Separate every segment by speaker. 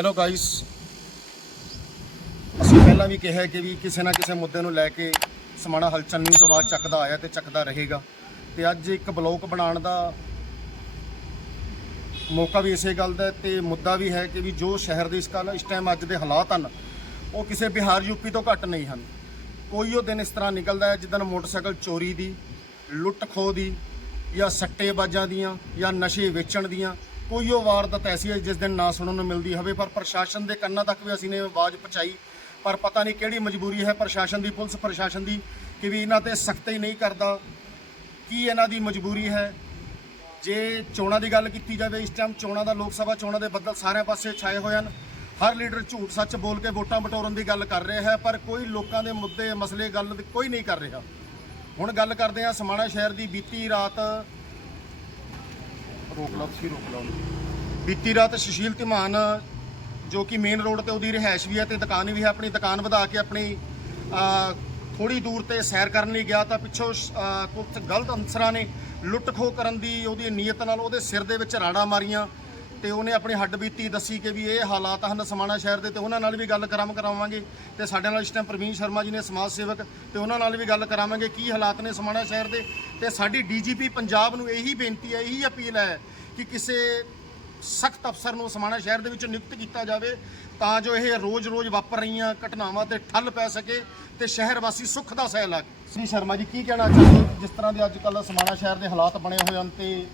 Speaker 1: Hello guys ਅਸੀਂ ਪਹਿਲਾਂ ਵੀ ਕਿਹਾ ਕਿ ਵੀ ਕਿਸੇ ਨਾ ਕਿਸੇ ਮੁੱਦੇ ਨੂੰ ਲੈ ਕੇ ਸਮਾਣਾ ਹਲਚਲ ਨਿਊਜ਼ ਆਵਾਜ਼ ਚੱਕਦਾ ਆਇਆ ਤੇ ਚੱਕਦਾ ਰਹੇਗਾ। ਤੇ ਅੱਜ ਇੱਕ ਬਲੌਕ ਬਣਾਉਣ ਦਾ ਮੌਕਾ ਵੀ ਇਸੇ ਗੱਲ ਦਾ ਹੈ ਤੇ ਮੁੱਦਾ ਵੀ ਹੈ ਕਿ ਵੀ ਜੋ ਸ਼ਹਿਰ ਦੇ ਇਸ ਕਾਲ ਇਸ ਟਾਈਮ ਅੱਜ ਦੇ ਹਾਲਾਤ ਹਨ, ਉਹ ਕਿਸੇ ਬਿਹਾਰ ਯੂਪੀ ਤੋਂ ਘੱਟ ਨਹੀਂ ਹਨ। ਕੋਈ ਉਹ ਦਿਨ ਇਸ ਤਰ੍ਹਾਂ ਨਿਕਲਦਾ ਹੈ ਜਿੱਦਣ ਮੋਟਰਸਾਈਕਲ ਚੋਰੀ ਦੀ, ਲੁੱਟ ਖੋਹ ਦੀ ਜਾਂ ਸੱਟੇਬਾਜ਼ਾਂ ਦੀਆਂ ਜਾਂ ਨਸ਼ੇ ਵੇਚਣ ਦੀਆਂ ਕੋਈ ਉਹ ਵਾਰਦਾਤ ਐਸੀ ਹੈ ਜਿਸ ਦਿਨ ਨਾ ਸੁਣਨ ਨੂੰ ਮਿਲਦੀ ਹੋਵੇ, ਪਰ ਪ੍ਰਸ਼ਾਸਨ ਦੇ ਕੰਨਾਂ ਤੱਕ ਵੀ ਅਸੀਂ ਨੇ ਆਵਾਜ਼ ਪਹੁੰਚਾਈ। ਪਰ ਪਤਾ ਨਹੀਂ ਕਿਹੜੀ ਮਜਬੂਰੀ ਹੈ ਪ੍ਰਸ਼ਾਸਨ ਦੀ, ਪੁਲਿਸ ਪ੍ਰਸ਼ਾਸਨ ਦੀ, ਕਿ ਵੀ ਇਹਨਾਂ ਤੇ ਸਖਤੀ ਨਹੀਂ ਕਰਦਾ। ਕੀ ਇਹਨਾਂ ਦੀ ਮਜਬੂਰੀ ਹੈ? ਜੇ ਚੋਣਾਂ ਦੀ ਗੱਲ ਕੀਤੀ ਜਾਵੇ, ਇਸ ਟਾਈਮ ਚੋਣਾਂ ਦਾ, ਲੋਕ ਸਭਾ ਚੋਣਾਂ ਦੇ ਬੱਦਲ ਸਾਰਿਆਂ ਪਾਸੇ ਛਾਏ ਹੋਏ ਹਨ। ਹਰ ਲੀਡਰ ਝੂਠ ਸੱਚ ਬੋਲ ਕੇ ਵੋਟਾਂ ਬਟੋਰਨ ਦੀ ਗੱਲ ਕਰ ਰਿਹਾ ਹੈ, ਪਰ ਕੋਈ ਲੋਕਾਂ ਦੇ ਮੁੱਦੇ, ਮਸਲੇ, ਗੱਲ ਕੋਈ ਨਹੀਂ ਕਰ ਰਿਹਾ। ਹੁਣ ਗੱਲ ਕਰਦੇ ਹਾਂ ਸਮਾਣਾ ਸ਼ਹਿਰ ਦੀ ਬੀਤੀ ਰਾਤ ਰੋਕ ਲਓ ਤੁਸੀਂ ਰੋਕ ਲਓ। ਬੀਤੀ ਰਾਤ ਸੁਸ਼ੀਲ ਧੀਮਾਨ ਜੋ ਕਿ ਮੇਨ ਰੋਡ ਤੇ ਉਹਦੀ ਰਿਹਾਇਸ਼ ਵੀ ਹੈ ਤੇ ਦੁਕਾਨ ਵੀ ਹੈ ਆਪਣੀ ਦੁਕਾਨ ਵਧਾ ਕੇ ਆਪਣੀ ਥੋੜੀ ਦੂਰ ਤੇ ਸੈਰ ਕਰਨ ਲਈ ਗਿਆ ਤਾਂ ਪਿੱਛੋਂ ਅਹ, ਕੁਝ ਗਲਤ ਅਨਸਰਾਂ ਨੇ ਲੁੱਟ ਖੋਹ ਕਰਨ ਦੀ ਉਹਦੀ ਨੀਅਤ ਨਾਲ ਉਹਦੇ ਸਿਰ ਦੇ ਵਿੱਚ ਰਾੜਾ ਮਾਰੀਆਂ। ਤੇ ਉਹਨੇ ਆਪਣੀ ਹੱਡ ਬੀਤੀ ਦੱਸੀ ਕਿ ਵੀ ਇਹ ਹਾਲਾਤ ਹਨ ਸਮਾਣਾ ਸ਼ਹਿਰ ਦੇ ਤੇ ਉਹਨਾਂ ਨਾਲ ਵੀ ਗੱਲ ਕਰਾਮ ਕਰਾਵਾਂਗੇ। ਤੇ ਸਾਡੇ ਨਾਲ ਇਸ ਟਾਈਮ ਪ੍ਰਵੀਨ ਸ਼ਰਮਾ ਜੀ ਨੇ ਸਮਾਜ ਸੇਵਕ ਤੇ ਉਹਨਾਂ ਨਾਲ ਵੀ ਗੱਲ ਕਰਾਵਾਂਗੇ ਕੀ ਹਾਲਾਤ ਨੇ ਸਮਾਣਾ ਸ਼ਹਿਰ ਦੇ। ਤੇ ਸਾਡੀ ਡੀਜੀਪੀ ਪੰਜਾਬ ਨੂੰ ਇਹੀ ਬੇਨਤੀ ਹੈ, ਇਹੀ ਅਪੀਲ ਹੈ ਕਿ ਕਿਸੇ ਸਖਤ ਅਫਸਰ ਨੂੰ ਸਮਾਣਾ ਸ਼ਹਿਰ ਦੇ ਵਿੱਚ ਨਿਯੁਕਤ ਕੀਤਾ ਜਾਵੇ ਤਾਂ ਜੋ ਇਹ ਰੋਜ਼-ਰੋਜ਼ ਵਾਪਰ ਰਹੀਆਂ ਘਟਨਾਵਾਂ ਤੇ ਠੱਲ ਪੈ ਸਕੇ ਤੇ ਸ਼ਹਿਰ ਵਾਸੀ ਸੁੱਖ ਦਾ ਸਹਿ ਲੱਗ ਸ੍ਰੀ ਸ਼ਰਮਾ ਜੀ, ਕੀ ਕਹਿਣਾ ਚਾਹੁੰਦੇ ਜਿਸ ਤਰ੍ਹਾਂ ਦੇ ਅੱਜ ਕੱਲ੍ਹ ਸਮਾਣਾ ਸ਼ਹਿਰ ਦੇ ਹਾਲਾਤ ਬਣੇ ਹੋਏ ਹਨ ਤੇ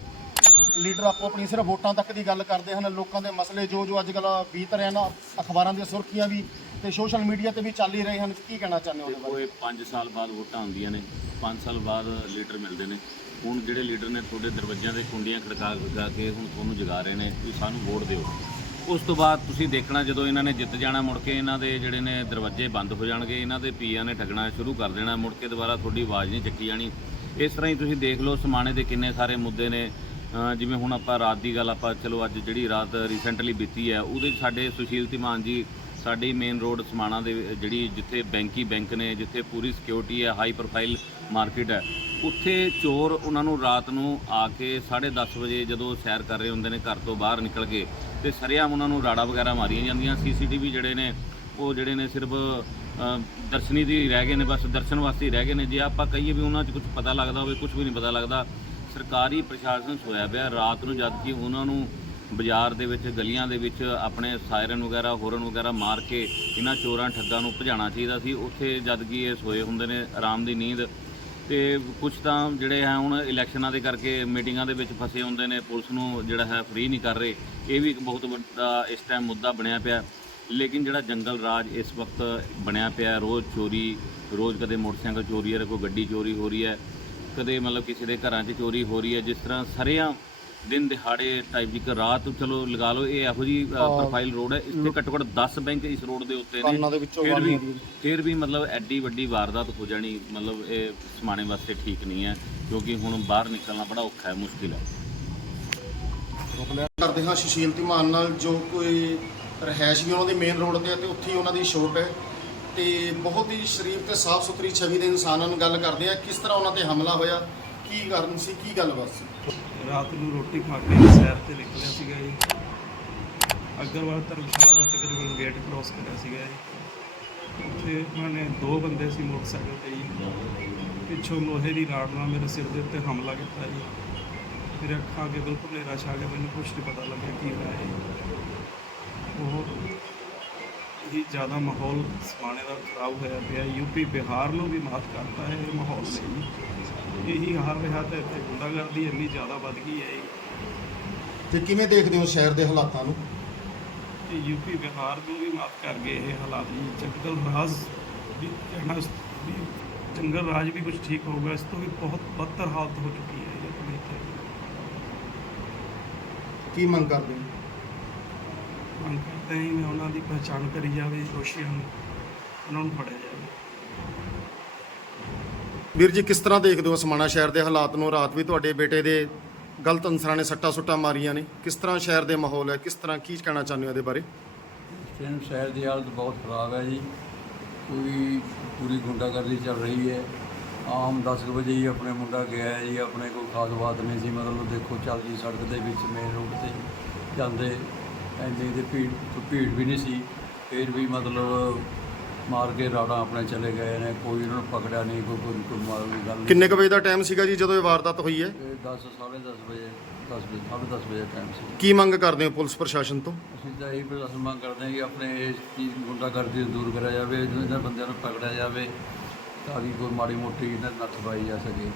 Speaker 1: ਲੀਡਰ ਆਪੋ ਆਪਣੀ ਸਿਰਫ ਵੋਟਾਂ ਤੱਕ ਦੀ ਗੱਲ ਕਰਦੇ ਹਨ, ਲੋਕਾਂ ਦੇ ਮਸਲੇ ਜੋ ਜੋ ਅੱਜ ਕੱਲ੍ਹ ਬੀਤ ਰਹੇ ਹਨ, ਅਖਬਾਰਾਂ ਦੀਆਂ ਸੁਰਖੀਆਂ ਵੀ ਤੇ ਸੋਸ਼ਲ ਮੀਡੀਆ ਤੇ ਵੀ ਚੱਲ ਹੀ ਰਹੇ ਹਨ, ਕੀ ਕਹਿਣਾ ਚਾਹੁੰਦੇ ਹੋ ਉਹਦੇ ਬਾਰੇ
Speaker 2: ਦੇਖੋ, ਇਹ 5 ਸਾਲ ਬਾਅਦ ਵੋਟਾਂ ਆਉਂਦੀਆਂ ਨੇ 5 ਸਾਲ ਬਾਅਦ ਲੀਡਰ ਮਿਲਦੇ ਨੇ। ਹੁਣ ਜਿਹੜੇ ਲੀਡਰ ਨੇ ਤੁਹਾਡੇ ਦਰਵਾਜ਼ਿਆਂ ਦੇ ਕੁੰਡੀਆਂ ਖੜਕਾ ਖੜਕਾ ਕੇ ਹੁਣ ਤੁਹਾਨੂੰ ਜਗਾ ਰਹੇ ਨੇ ਵੀ ਸਾਨੂੰ ਵੋਟ ਦਿਓ। ਉਸ ਤੋਂ ਬਾਅਦ ਤੁਸੀਂ ਦੇਖਣਾ ਜਦੋਂ ਇਹਨਾਂ ਨੇ ਜਿੱਤ ਜਾਣਾ, ਮੁੜ ਕੇ ਇਹਨਾਂ ਦੇ ਜਿਹੜੇ ਨੇ ਦਰਵਾਜ਼ੇ ਬੰਦ ਹੋ ਜਾਣਗੇ, ਇਹਨਾਂ ਦੇ ਪੀਆਂ ਨੇ ਠੱਗਣਾ ਸ਼ੁਰੂ ਕਰ ਦੇਣਾ, ਮੁੜ ਕੇ ਦੁਬਾਰਾ ਤੁਹਾਡੀ ਆਵਾਜ਼ ਨਹੀਂ ਚੱਕੀ ਜਾਣੀ। ਇਸ ਤਰ੍ਹਾਂ ਹੀ ਤੁਸੀਂ ਦੇਖ ਲਓ, ਸਮਾਣੇ ਦੇ ਕਿੰਨੇ ਸਾਰੇ ਮੁੱਦੇ ਨੇ ਜਿਵੇਂ ਹੁਣ ਆਪਾਂ ਰਾਤ ਦੀ ਗੱਲ ਆਪਾਂ ਚਲੋ ਅੱਜ ਜਿਹੜੀ ਰਾਤ ਰੀਸੈਂਟਲੀ ਬੀਤੀ ਹੈ, ਉਹਦੇ 'ਚ ਸਾਡੇ ਸੁਸ਼ੀਲ ਤਿਮਾਨ ਜੀ, ਸਾਡੀ ਮੇਨ ਰੋਡ ਸਮਾਣਾ ਦੇ ਜਿਹੜੀ ਜਿੱਥੇ ਬੈਂਕੀ ਬੈਂਕ ਨੇ, ਜਿੱਥੇ ਪੂਰੀ ਸਿਕਿਉਰਿਟੀ ਹੈ ਹਾਈ ਪ੍ਰੋਫਾਈਲ ਮਾਰਕੀਟ ਹੈ, ਉੱਥੇ ਚੋਰ ਉਹਨਾਂ ਨੂੰ ਰਾਤ ਨੂੰ ਆ ਕੇ 10:30 ਵਜੇ ਜਦੋਂ ਸੈਰ ਕਰ ਰਹੇ ਹੁੰਦੇ ਨੇ, ਘਰ ਤੋਂ ਬਾਹਰ ਨਿਕਲ ਕੇ, ਤੇ ਸਰਿਆਮ ਉਹਨਾਂ ਨੂੰ ਰਾੜਾ ਵਗੈਰਾ ਮਾਰੀਆਂ ਜਾਂਦੀਆਂ ਸੀਸੀਟੀਵੀ ਜਿਹੜੇ ਨੇ, ਉਹ ਜਿਹੜੇ ਨੇ ਸਿਰਫ ਦਰਸ਼ਨੀ ਦੀ ਰਹਿ ਗਏ ਨੇ, ਬਸ ਦਰਸ਼ਨ ਵਾਸਤੇ ਹੀ ਰਹਿ ਗਏ ਨੇ, ਜੇ ਆਪਾਂ ਕਹੀਏ ਵੀ ਉਹਨਾਂ 'ਚ ਕੁਝ ਪਤਾ ਲੱਗਦਾ ਹੋਵੇ ਕੁਝ ਵੀ ਨਹੀਂ ਪਤਾ ਲੱਗਦਾ ਸਰਕਾਰੀ ਪ੍ਰਸ਼ਾਸਨ ਸੋਇਆ ਪਿਆ। ਰਾਤ ਨੂੰ ਜਦ ਕਿ ਉਹਨਾਂ ਨੂੰ ਬਾਜ਼ਾਰ ਦੇ ਵਿੱਚ, ਗਲੀਆਂ ਦੇ ਵਿੱਚ ਆਪਣੇ ਸਾਇਰਨ ਵਗੈਰਾ, ਹੋਰਨ ਵਗੈਰਾ ਮਾਰ ਕੇ ਇਹਨਾਂ ਚੋਰਾਂ ਠੱਗਾਂ ਨੂੰ ਭਜਾਉਣਾ ਚਾਹੀਦਾ ਸੀ। ਉੱਥੇ ਜਦ ਕਿ ਇਹ ਸੋਏ ਹੁੰਦੇ ਨੇ ਆਰਾਮ ਦੀ ਨੀਂਦ। ਤੇ ਕੁਝ ਤਾਂ ਜਿਹੜੇ ਹੈ ਹੁਣ ਇਲੈਕਸ਼ਨਾਂ ਦੇ ਕਰਕੇ ਮੀਟਿੰਗਾਂ ਦੇ ਵਿੱਚ ਫਸੇ ਹੁੰਦੇ ਨੇ, ਪੁਲਿਸ ਨੂੰ ਜਿਹੜਾ ਹੈ ਫ੍ਰੀ ਨਹੀਂ ਕਰ ਰਹੇ। ਇਹ ਵੀ ਇੱਕ ਬਹੁਤ ਵੱਡਾ ਇਸ ਟਾਈਮ ਮੁੱਦਾ ਬਣਿਆ ਪਿਆ। ਲੇਕਿਨ ਜਿਹੜਾ ਜੰਗਲ ਰਾਜ ਇਸ ਵਕਤ ਬਣਿਆ ਪਿਆ, ਰੋਜ਼ ਚੋਰੀ, ਰੋਜ਼ ਕਦੇ ਮੋਟਰਸਾਈਕਲ ਚੋਰੀ ਹੈ ਕੋਈ ਗੱਡੀ ਚੋਰੀ ਹੋ ਰਹੀ ਹੈ। ਕਦੇ ਮਤਲਬ ਕਿਸੇ ਦੇ ਘਰਾਂ 'ਚ ਚੋਰੀ ਹੋ ਰਹੀ ਹੈ ਜਿਸ ਤਰ੍ਹਾਂ ਸਰਿਆਂ ਦਿਨ ਦਿਹਾੜੇ ਟਾਈਪ ਦੀ ਰਾਤ ਚਲੋ ਲਗਾ ਲਓ ਇਹ ਇਹੋ ਜੀ ਪ੍ਰੋਫਾਈਲ ਰੋਡ ਹੈ। ਇੱਥੇ ਘੱਟੋ ਘੱਟ 10 ਬੈਂਕ ਇਸ ਰੋਡ ਦੇ ਉੱਤੇ ਨੇ। ਫਿਰ ਵੀ ਫਿਰ ਵੀ ਮਤਲਬ ਐਡੀ ਵੱਡੀ ਵਾਰਦਾਤ ਹੋ ਜਾਣੀ ਮਤਲਬ ਇਹ ਸਮਾਣੇ ਵਾਸਤੇ ਠੀਕ ਨਹੀਂ ਹੈ ਕਿਉਂਕਿ ਹੁਣ ਬਾਹਰ ਨਿਕਲਣਾ ਬੜਾ ਔਖਾ ਹੈ ਮੁਸ਼ਕਿਲ ਹੈ।
Speaker 1: ਕਰਦੇ ਹਾਂ ਸ਼ਸ਼ੀਲ ਧੀਮਾਨ ਨਾਲ ਜੋ ਕੋਈ ਰਹਿائشੀ ਉਹਨਾਂ ਦੀ ਮੇਨ ਰੋਡ ਤੇ ਤੇ ਉੱਥੇ ਉਹਨਾਂ ਦੀ ਸ਼ੋਪ ਹੈ। ਤੇ ਬਹੁਤ ਹੀ ਸ਼ਰੀਫ ਤੇ ਸਾਫ਼ ਸੁਥਰੀ ਛਵੀ ਦੇ ਇਨਸਾਨਾਂ ਨੂੰ ਗੱਲ ਕਰਦੇ ਆ। ਕਿਸ ਤਰ੍ਹਾਂ ਉਹਨਾਂ ਤੇ ਹਮਲਾ ਹੋਇਆ? ਕੀ ਕਾਰਨ ਸੀ? ਕੀ ਗੱਲਬਾਤ ਸੀ?
Speaker 3: ਰਾਤ ਨੂੰ ਰੋਟੀ ਖਾ ਕੇ ਸੈਰ ਤੇ ਨਿਕਲਿਆ ਸੀਗਾ ਜੀ। ਅਗਰਵਾਲ ਧਰਮਸ਼ਾਲਾ ਦਾ ਤਕਰੀਬਨ ਗੇਟ ਕ੍ਰੋਸ ਕਰਿਆ ਸੀਗਾ ਜੀ। ਉੱਥੇ ਉਹਨਾਂ ਨੇ ਦੋ ਬੰਦੇ ਸੀ ਮੋਟਰਸਾਈਕਲ ਤੇ ਜੀ। ਪਿੱਛੋਂ ਲੋਹੇ ਦੀ ਰਾਡ ਨਾਲ ਮੇਰੇ ਸਿਰ ਦੇ ਉੱਤੇ ਹਮਲਾ ਕੀਤਾ ਜੀ। ਮੇਰੇ ਅੱਖਾਂ ਅੱਗੇ ਬਿਲਕੁਲ ਹਨੇਰਾ ਛਾ ਗਿਆ। ਮੈਨੂੰ ਕੁਝ ਨਹੀਂ ਪਤਾ ਲੱਗਿਆ ਕੀ ਹੋਇਆ ਜੀ। ਉਹ ਹੀ ਜ਼ਿਆਦਾ ਮਾਹੌਲ ਸਮਾਣੇ ਦਾ ਖਰਾਬ ਹੋਇਆ ਪਿਆ। ਯੂਪੀ ਬਿਹਾਰ ਨੂੰ ਵੀ ਮਾਤ ਕਰਤਾ ਹੈ ਇਹ ਮਾਹੌਲ ਨੇ। ਇਹੀ ਹਾਲ ਰਿਹਾ ਤੇ ਇੱਥੇ ਗੁੰਡਾਗਰਦੀ ਇੰਨੀ ਜ਼ਿਆਦਾ ਵੱਧ ਗਈ ਹੈ।
Speaker 1: ਤੇ ਕਿਵੇਂ ਦੇਖਦੇ ਹੋ ਸ਼ਹਿਰ ਦੇ ਹਾਲਾਤਾਂ ਨੂੰ?
Speaker 3: ਕਿ ਯੂਪੀ ਬਿਹਾਰ ਨੂੰ ਵੀ ਮਾਫ ਕਰ ਗਏ ਇਹ ਹਾਲਾਤ ਜੀ। ਜੰਗਲ ਰਾਜ ਵੀ ਕਹਿਣਾ ਵੀ ਜੰਗਲ ਰਾਜ ਵੀ ਕੁਝ ਠੀਕ ਹੋਊਗਾ। ਇਸ ਤੋਂ ਵੀ ਬਹੁਤ ਬਦਤਰ ਹਾਲਤ ਹੋ ਚੁੱਕੀ ਹੈ ਇਹ
Speaker 1: ਕੀ ਮੰਗ ਕਰਦੇ ਹੋ?
Speaker 3: ਮੰਗ ਕਰਦੇ ਹਾਂ ਮੈਂ ਉਹਨਾਂ ਦੀ ਪਛਾਣ ਕਰੀ ਜਾਵੇ ਦੋਸ਼ੀਆਂ ਨੂੰ ਉਹਨਾਂ ਨੂੰ ਫੜਿਆ ਜਾਵੇ।
Speaker 1: ਵੀਰ ਜੀ ਕਿਸ ਤਰ੍ਹਾਂ ਦੇਖਦੇ ਹੋ ਸਮਾਣਾ ਸ਼ਹਿਰ ਦੇ ਹਾਲਾਤ ਨੂੰ? ਰਾਤ ਵੀ ਤੁਹਾਡੇ ਬੇਟੇ ਦੇ ਗਲਤ ਅਨਸਰਾਂ ਨੇ ਸੱਟਾ ਸੁੱਟਾਂ ਮਾਰੀਆਂ ਨੇ। ਕਿਸ ਤਰ੍ਹਾਂ ਸ਼ਹਿਰ ਦੇ ਮਾਹੌਲ ਹੈ? ਕਿਸ ਤਰ੍ਹਾਂ ਕੀ ਕਹਿਣਾ ਚਾਹੁੰਦੇ ਹੋ ਇਹਦੇ ਬਾਰੇ?
Speaker 4: ਟ੍ਰੇਨ ਸ਼ਹਿਰ ਦੀ ਹਾਲਤ ਬਹੁਤ ਖਰਾਬ ਹੈ ਜੀ। ਕੋਈ ਪੂਰੀ ਗੁੰਡਾਗਰਦੀ ਚੱਲ ਰਹੀ ਹੈ। ਆਮ 10 ਕੁ ਵਜੇ ਹੀ ਆਪਣੇ ਮੁੰਡਾ ਗਿਆ ਹੈ ਜੀ। ਆਪਣੇ ਕੋਈ ਖਾਸ ਬਾਤ ਨਹੀਂ ਸੀ। ਮਤਲਬ ਦੇਖੋ ਚੱਲਦੀ ਸੜਕ ਦੇ ਵਿੱਚ ਮੇਨ ਰੋਡ ਤੇ ਜਾਂਦੇ ਐਨੀ ਦੇ ਭੀੜ ਭੀੜ ਵੀ ਨਹੀਂ ਸੀ। ਫਿਰ ਵੀ ਮਤਲਬ ਮਾਰ ਕੇ ਰਾੜਾਂ ਆਪਣੇ ਚਲੇ ਗਏ ਨੇ ਕੋਈ ਉਹਨਾਂ ਨੂੰ ਪਕੜਿਆ ਨਹੀਂ ਕੋਈ ਕੋਈ ਕੋਈ ਮਾਰ ਦੀ ਗੱਲ ਨਹੀਂ।
Speaker 1: ਕਿੰਨੇ ਕੁ ਵਜੇ ਦਾ ਟਾਈਮ ਸੀਗਾ ਜੀ ਜਦੋਂ ਇਹ ਵਾਰਦਾਤ ਹੋਈ ਹੈ?
Speaker 4: ਇਹ 10 10:30 ਵਜੇ 10 ਵਜੇ 10:30 ਵਜੇ ਟਾਈਮ ਸੀ।
Speaker 1: ਕੀ ਮੰਗ ਕਰਦੇ ਹੋ ਪੁਲਿਸ ਪ੍ਰਸ਼ਾਸਨ ਤੋਂ?
Speaker 4: ਅਸੀਂ ਤਾਂ ਇਹ ਪ੍ਰਸ਼ਾਸਨ ਮੰਗ ਕਰਦੇ ਹਾਂ ਕਿ ਆਪਣੇ ਇਸ ਚੀਜ਼ ਗੁੰਡਾਗਰਦੀ ਨੂੰ ਦੂਰ ਕਰਿਆ ਜਾਵੇ ਇਹਨਾਂ ਬੰਦਿਆਂ ਨੂੰ ਪਕੜਿਆ ਜਾਵੇ ਤਾਂ ਕਿ ਕੋਈ ਮਾੜੀ ਮੋਟੀ ਇਹਨਾਂ ਨੱਥ ਪਾਈ ਜਾ ਸਕੇ।